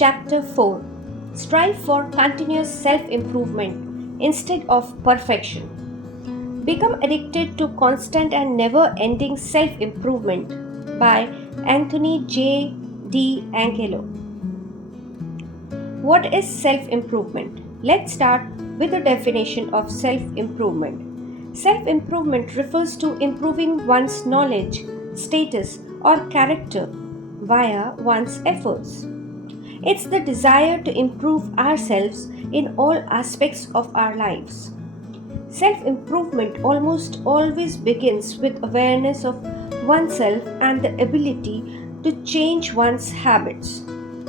Chapter 4. Strive for continuous self-improvement instead of perfection. Become addicted to constant and never-ending self-improvement by Anthony J. D. Angelo. What is self-improvement? Let's start with the definition of self-improvement. Self-improvement refers to improving one's knowledge, status, or character via one's efforts. It's the desire to improve ourselves in all aspects of our lives. Self improvement almost always begins with awareness of oneself and the ability to change one's habits.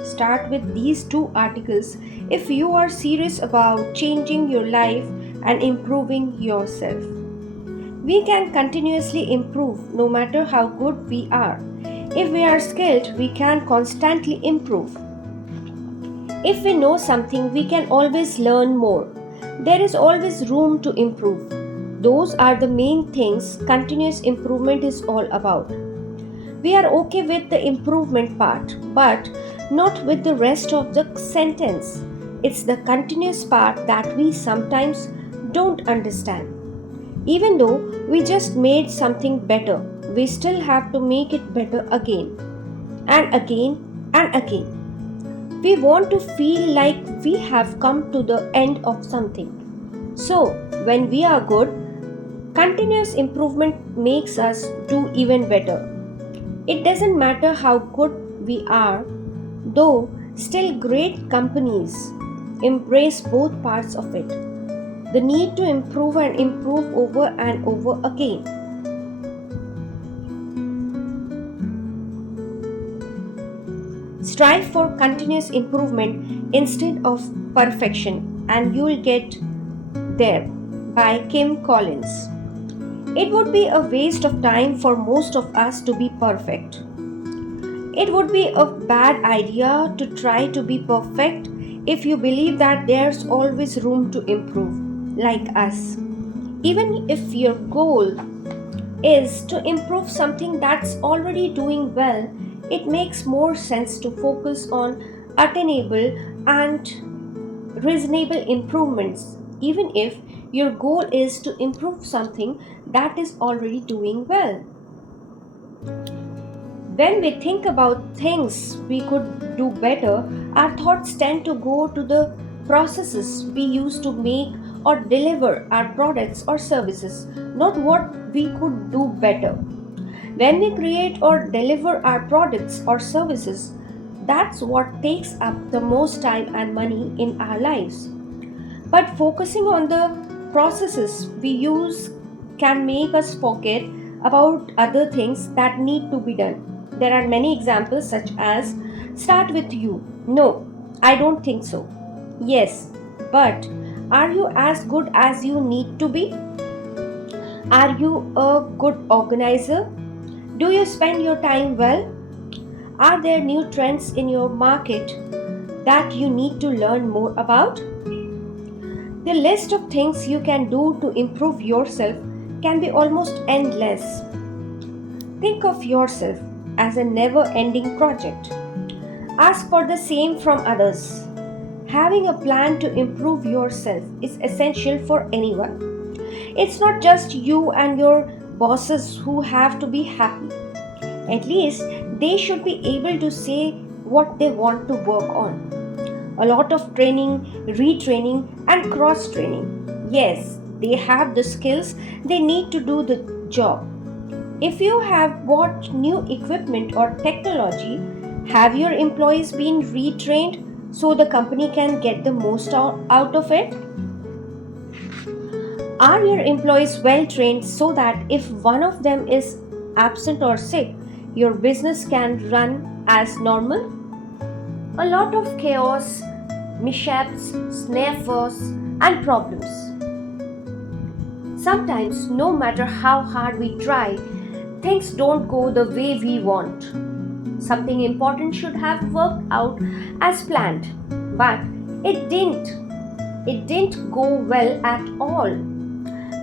Start with these two articles if you are serious about changing your life and improving yourself. We can continuously improve no matter how good we are. If we are skilled, we can constantly improve. If we know something, we can always learn more. There is always room to improve. Those are the main things continuous improvement is all about. We are okay with the improvement part, but not with the rest of the sentence. It's the continuous part that we sometimes don't understand. Even though we just made something better, we still have to make it better again and again and again. We want to feel like we have come to the end of something. So, when we are good, continuous improvement makes us do even better. It doesn't matter how good we are, though still great companies embrace both parts of it. The need to improve and improve over and over again. Strive for continuous improvement instead of perfection, and you'll get there by Kim Collins. It would be a waste of time for most of us to be perfect. It would be a bad idea to try to be perfect if you believe that there's always room to improve, like us. Even if your goal is to improve something that's already doing well, it makes more sense to focus on attainable and reasonable improvements, even if your goal is to improve something that is already doing well. When we think about things we could do better, our thoughts tend to go to the processes we use to make or deliver our products or services, not what we could do better. When we create or deliver our products or services, that's what takes up the most time and money in our lives. But focusing on the processes we use can make us forget about other things that need to be done. There are many examples, such as start with you. No, I don't think so. Yes, but are you as good as you need to be? Are you a good organizer? Do you spend your time well? Are there new trends in your market that you need to learn more about? The list of things you can do to improve yourself can be almost endless. Think of yourself as a never ending project. Ask for the same from others. Having a plan to improve yourself is essential for anyone. It's not just you and your bosses who have to be happy. At least they should be able to say what they want to work on. A lot of training, retraining, and cross training. Yes, they have the skills they need to do the job. If you have bought new equipment or technology, have your employees been retrained so the company can get the most out of it? Are your employees well trained so that if one of them is absent or sick, your business can run as normal? A lot of chaos, mishaps, snares, and problems. Sometimes, no matter how hard we try, things don't go the way we want. Something important should have worked out as planned, but it didn't. It didn't go well at all.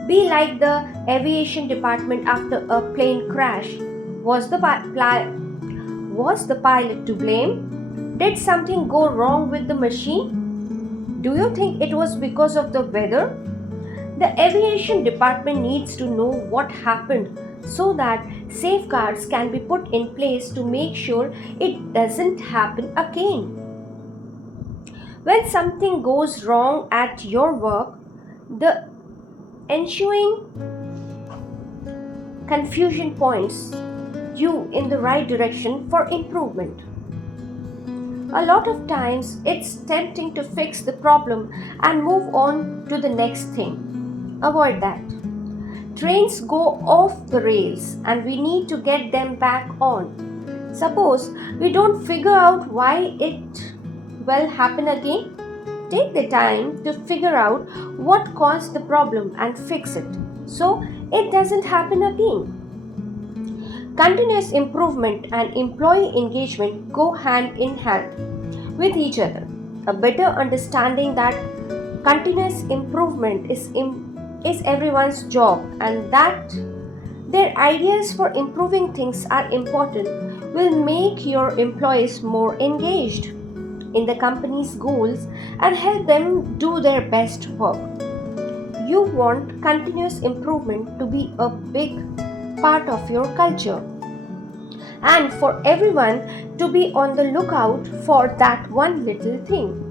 Be like the aviation department after a plane crash. Was the pilot to blame? Did something go wrong with the machine? Do you think it was because of the weather? The aviation department needs to know what happened so that safeguards can be put in place to make sure it doesn't happen again. When something goes wrong at your work, the ensuing confusion points you in the right direction for improvement. A lot of times it's tempting to fix the problem and move on to the next thing. Avoid that. Trains go off the rails and we need to get them back on. Suppose we don't figure out why it will happen again. Take the time to figure out what caused the problem and fix it so it doesn't happen again. Continuous improvement and employee engagement go hand in hand with each other. A better understanding that continuous improvement is everyone's job and that their ideas for improving things are important will make your employees more engaged in the company's goals and help them do their best work. You want continuous improvement to be a big part of your culture and for everyone to be on the lookout for that one little thing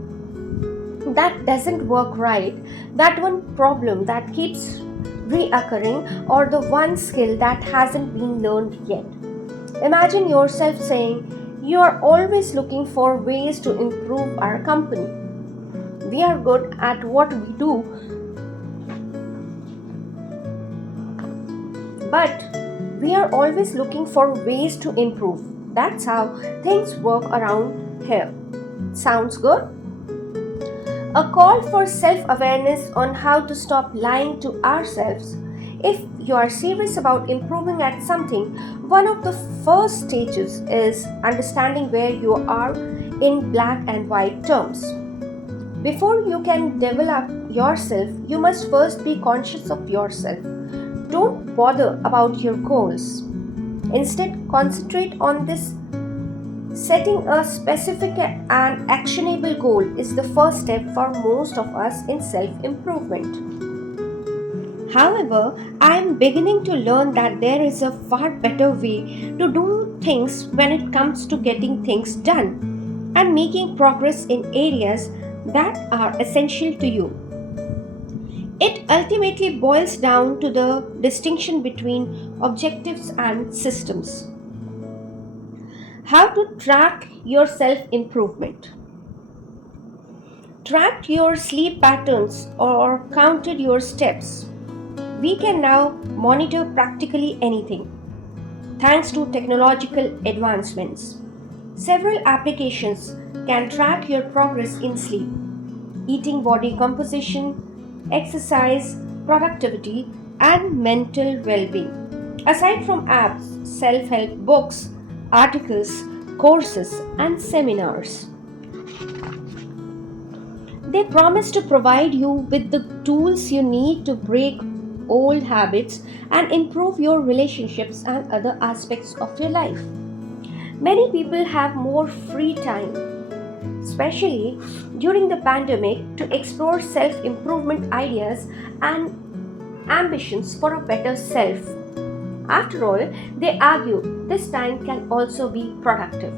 that doesn't work right, that one problem that keeps reoccurring, or the one skill that hasn't been learned yet. Imagine yourself saying, "You are always looking for ways to improve our company. We are good at what we do, but we are always looking for ways to improve. That's how things work around here." Sounds good? A call for self-awareness on how to stop lying to ourselves. If you are serious about improving at something, one of the first stages is understanding where you are in black and white terms. Before you can develop yourself, you must first be conscious of yourself. Don't bother about your goals. Instead, concentrate on this. Setting a specific and actionable goal is the first step for most of us in self-improvement. However, I am beginning to learn that there is a far better way to do things when it comes to getting things done and making progress in areas that are essential to you. It ultimately boils down to the distinction between objectives and systems. How to track your self improvement. Tracked your sleep patterns or counted your steps. We can now monitor practically anything thanks to technological advancements. Several applications can track your progress in sleep, eating, body composition, exercise, productivity, and mental well being. Aside from apps, self help books, articles, courses, and seminars, they promise to provide you with the tools you need to break old habits and improve your relationships and other aspects of your life. Many people have more free time, especially during the pandemic, to explore self improvement ideas and ambitions for a better self. After all, they argue this time can also be productive.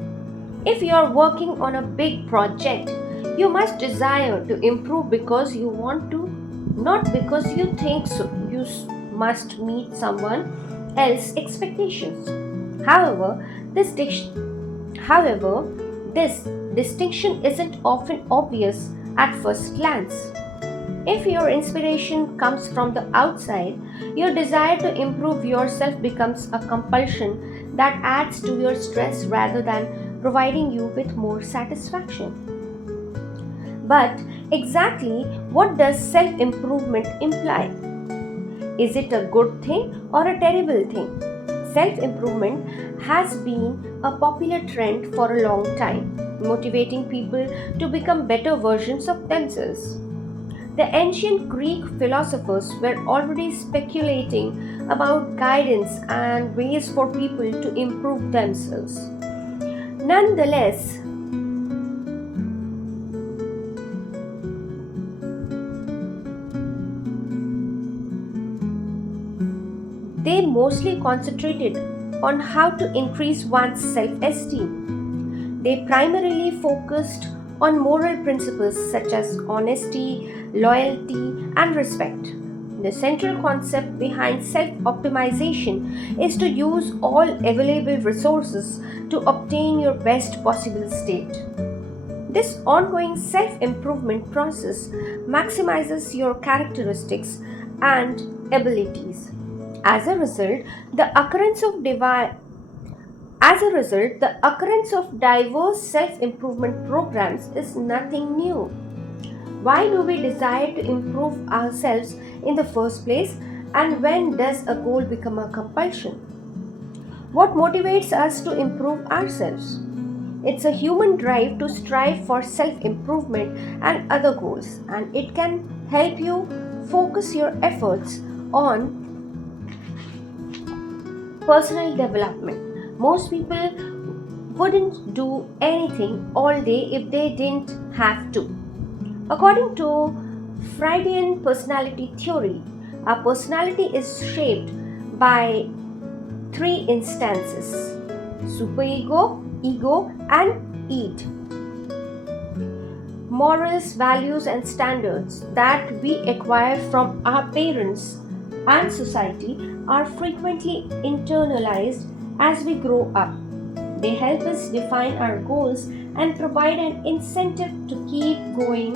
If you are working on a big project, you must desire to improve because you want to, not because you think so. You must meet someone else's expectations. However, however, this distinction isn't often obvious at first glance. If your inspiration comes from the outside, your desire to improve yourself becomes a compulsion that adds to your stress rather than providing you with more satisfaction. But exactly what does self improvement imply? Is it a good thing or a terrible thing? Self improvement has been a popular trend for a long time, motivating people to become better versions of themselves. The ancient Greek philosophers were already speculating about guidance and ways for people to improve themselves. Nonetheless, they mostly concentrated on how to increase one's self esteem. They primarily focused on moral principles such as honesty, loyalty, and respect. The central concept behind self optimization is to use all available resources to obtain your best possible state. This ongoing self improvement process maximizes your characteristics and abilities. As a result, the occurrence of diverse self improvement programs is nothing new. Why do we desire to improve ourselves in the first place, and when does a goal become a compulsion? What motivates us to improve ourselves? It's a human drive to strive for self improvement and other goals, and it can help you focus your efforts on personal development. Most people wouldn't do anything all day if they didn't have to. According to Freudian personality theory, our personality is shaped by three instances: superego, ego, and id. Morals, values, and standards that we acquire from our parents and society are frequently internalized as we grow up. They help us define our goals and provide an incentive to keep going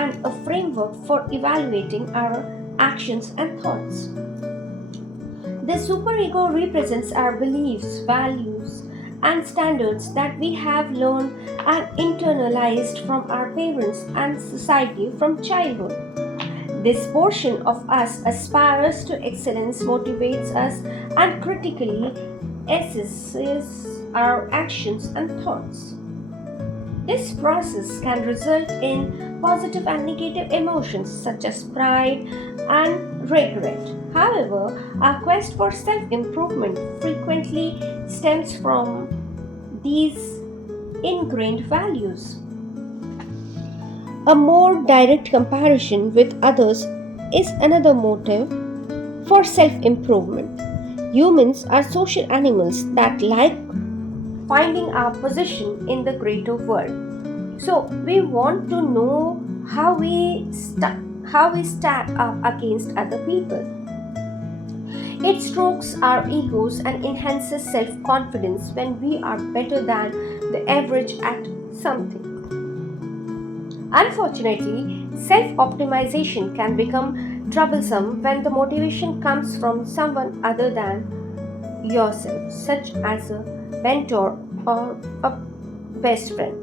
and a framework for evaluating our actions and thoughts. The superego represents our beliefs, values, and standards that we have learned and internalized from our parents and society from childhood. This portion of us aspires to excellence, motivates us, and critically assesses our actions and thoughts. This process can result in positive and negative emotions such as pride and regret. However, our quest for self improvement frequently stems from these ingrained values. A more direct comparison with others is another motive for self improvement. Humans are social animals that like finding our position in the greater world. So we want to know how we stack up against other people. It strokes our egos and enhances self-confidence when we are better than the average at something. Unfortunately, self-optimization can become troublesome when the motivation comes from someone other than yourself, such as a mentor or a best friend.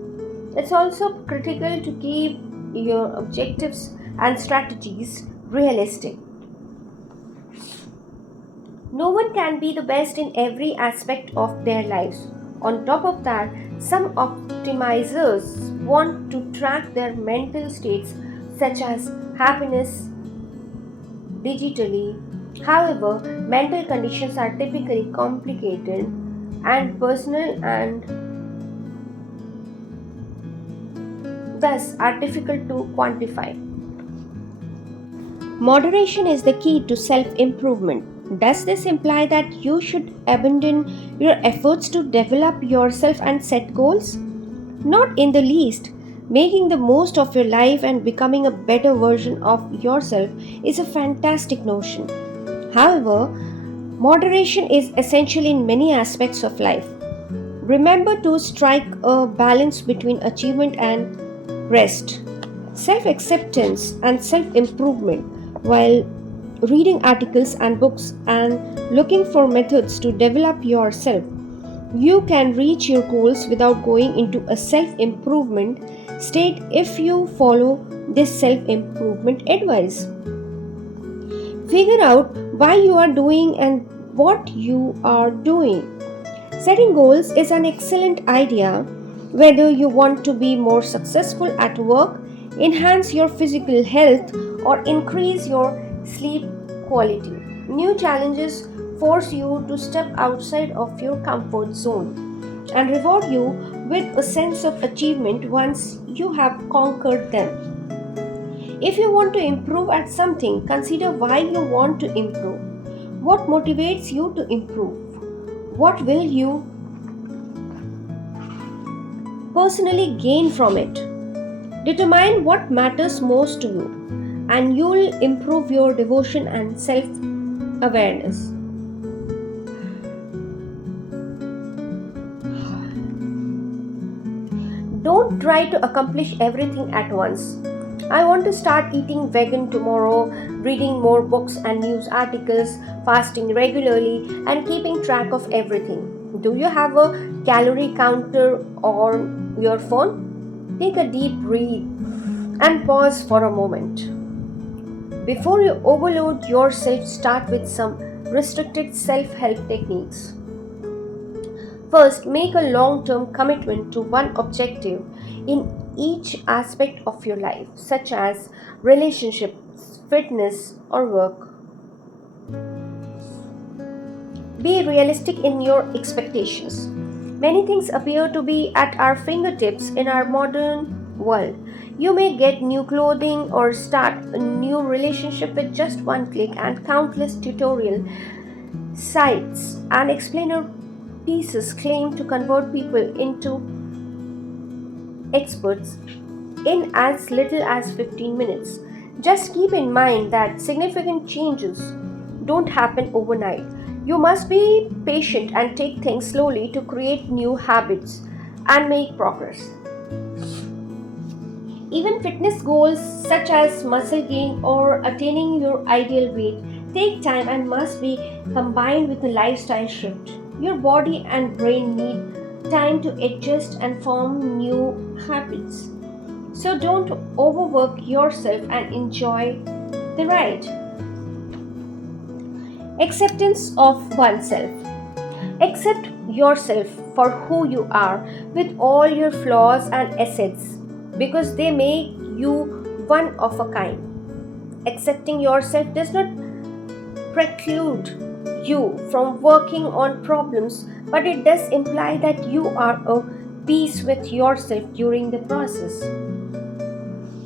It's also critical to keep your objectives and strategies realistic. No one can be the best in every aspect of their lives. On top of that, some optimizers want to track their mental states, such as happiness, digitally. However, mental conditions are typically complicated and personal and thus are difficult to quantify. Moderation is the key to self improvement. Does this imply that you should abandon your efforts to develop yourself and set goals? Not in the least. Making the most of your life and becoming a better version of yourself is a fantastic notion. However, moderation is essential in many aspects of life. Remember to strike a balance between achievement and rest, self acceptance, and self improvement while reading articles and books and looking for methods to develop yourself. You can reach your goals without going into a self improvement state if you follow this self improvement advice. Figure out why you are doing and what you are doing. Setting goals is an excellent idea whether you want to be more successful at work, enhance your physical health, or increase your sleep quality. New challenges force you to step outside of your comfort zone and reward you with a sense of achievement once you have conquered them. If you want to improve at something, consider why you want to improve. What motivates you to improve? What will you personally gain from it? Determine what matters most to you, and you'll improve your devotion and self awareness. Don't try to accomplish everything at once. I want to start eating vegan tomorrow, reading more books and news articles, fasting regularly, and keeping track of everything. Do you have a calorie counter on your phone? Take a deep breath and pause for a moment. Before you overload yourself, start with some restricted self help techniques. First, make a long term commitment to one objective in each aspect of your life, such as relationships, fitness, or work. Be realistic in your expectations. Many things appear to be at our fingertips in our modern world. You may get new clothing or start a new relationship with just one click, and countless tutorial sites and explainer pieces claim to convert people into experts in as little as 15 minutes. Just keep in mind that significant changes don't happen overnight. You must be patient and take things slowly to create new habits and make progress. Even fitness goals such as muscle gain or attaining your ideal weight take time and must be combined with a lifestyle shift. Your body and brain need time to adjust and form new habits. So don't overwork yourself and enjoy the ride. Acceptance of oneself. Accept yourself for who you are with all your flaws and assets because they make you one of a kind. Accepting yourself does not preclude you from working on problems, but it does imply that you are at peace with yourself during the process.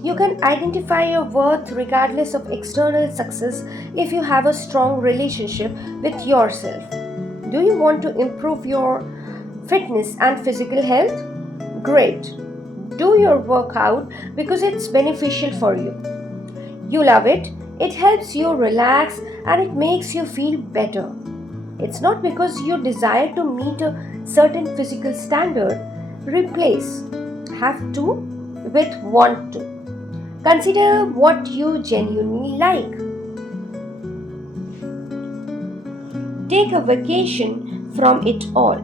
You can identify your worth regardless of external success if you have a strong relationship with yourself. Do you want to improve your fitness and physical health? Great. Do your workout because it's beneficial for you. You love it, it helps you relax, and it makes you feel better. It's not because you desire to meet a certain physical standard. Replace have to with want to. Consider what you genuinely like. Take a vacation from it all.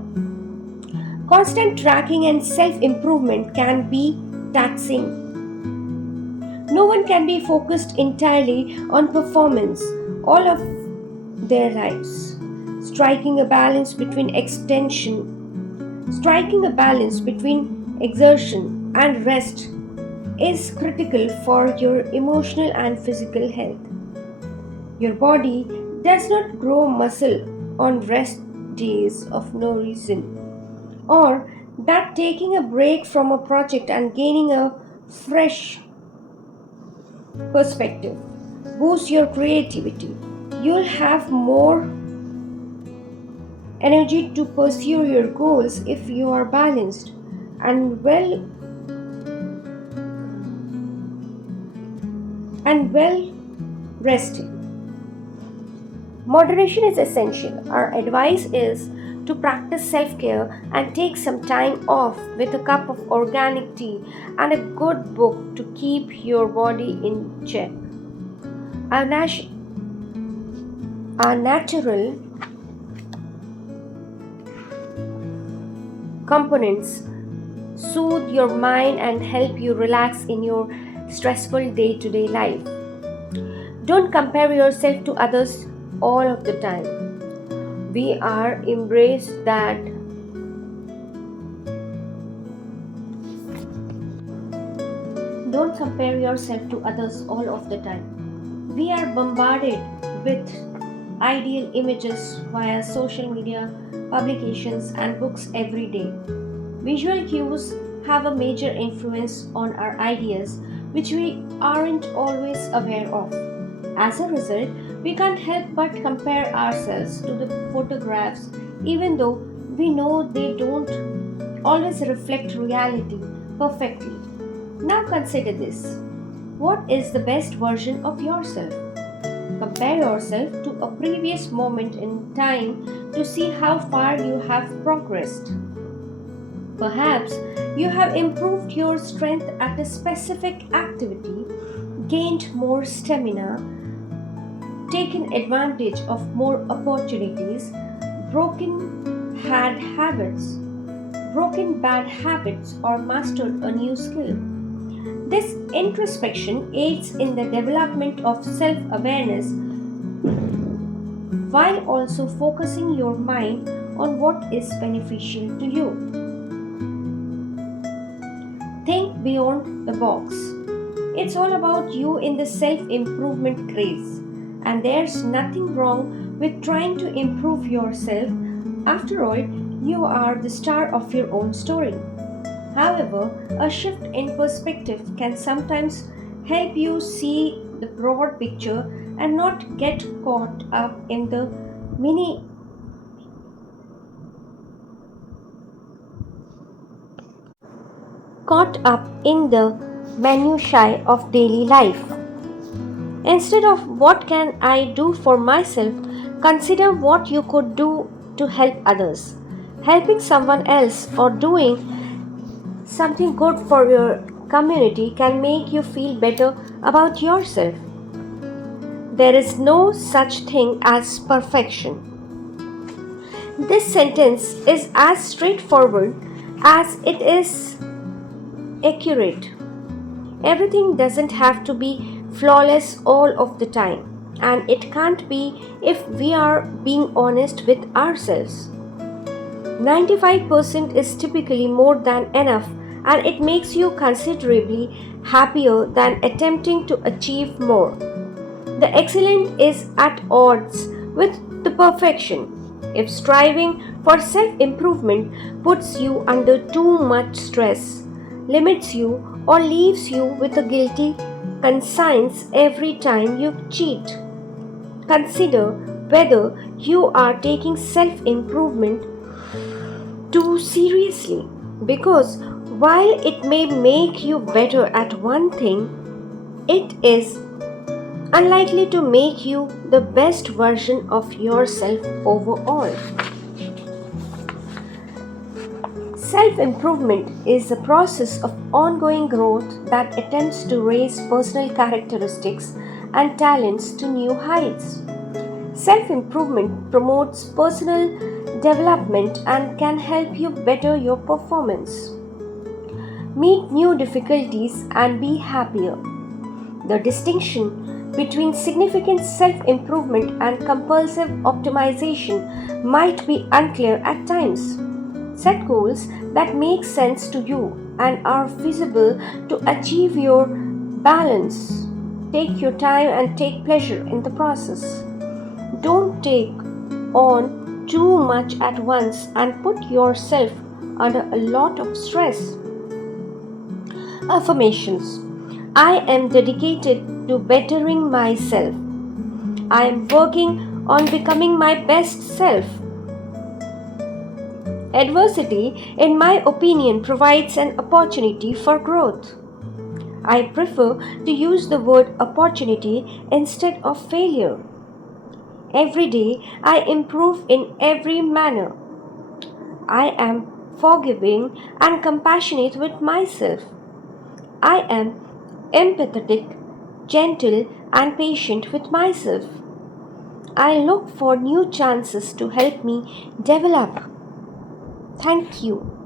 Constant tracking and self improvement can be taxing. No one can be focused entirely on performance all of their lives. Striking a balance between exertion and rest is critical for your emotional and physical health. Your body does not grow muscle on rest days of no reason, or that taking a break from a project and gaining a fresh perspective boosts your creativity. You'll have more energy to pursue your goals if you are balanced and well rested. Moderation is essential. Our advice is to practice self care and take some time off with a cup of organic tea and a good book to keep your body in check. Our, nat- our natural components soothe your mind and help you relax in your stressful day to day life. Don't compare yourself to others all of the time. We are embraced that don't compare yourself to others all of the time. We are bombarded with ideal images via social media, publications, and books every day. Visual cues have a major influence on our ideas, which we aren't always aware of. As a result, We can't help but compare ourselves to the photographs, even though we know they don't always reflect reality perfectly. Now consider this. What is the best version of yourself? Compare yourself to a previous moment in time to see how far you have progressed. Perhaps you have improved your strength at a specific activity, gained more stamina, taken advantage of more opportunities, had habits, broken bad habits, or mastered a new skill. This introspection aids in the development of self awareness while also focusing your mind on what is beneficial to you. Think beyond the box. It's all about you in the self improvement craze, and there's nothing wrong with trying to improve yourself. After all, you are the star of your own story. However, a shift in perspective can sometimes help you see the broad picture and not get caught up in the mini caught up in the minutiae of daily life. Instead of what can I do for myself, consider what you could do to help others. Helping someone else or doing something good for your community can make you feel better about yourself. There is no such thing as perfection. This sentence is as straightforward as it is accurate. Everything doesn't have to be flawless all of the time, and it can't be if we are being honest with ourselves. 95% is typically more than enough, and it makes you considerably happier than attempting to achieve more. The excellent is at odds with the perfection. If striving for self improvement puts you under too much stress, limits you, or leaves you with a guilty conscience every time you cheat, consider whether you are taking self improvement too seriously. Because while it may make you better at one thing, it is unlikely to make you the best version of yourself overall. Self improvement is a process of ongoing growth that attempts to raise personal characteristics and talents to new heights. Self improvement promotes personal development and can help you better your performance, meet new difficulties, and be happier. The distinction between significant self improvement and compulsive optimization might be unclear at times. Set goals that make sense to you and are feasible to achieve your balance. Take your time and take pleasure in the process. Don't take on too much at once and put yourself under a lot of stress. Affirmations. I am dedicated to bettering myself. I am working on becoming my best self. Adversity, in my opinion, provides an opportunity for growth. I prefer to use the word opportunity instead of failure. Every day I improve in every manner. I am forgiving and compassionate with myself. I am empathetic, gentle, and patient with myself. I look for new chances to help me develop. Thank you.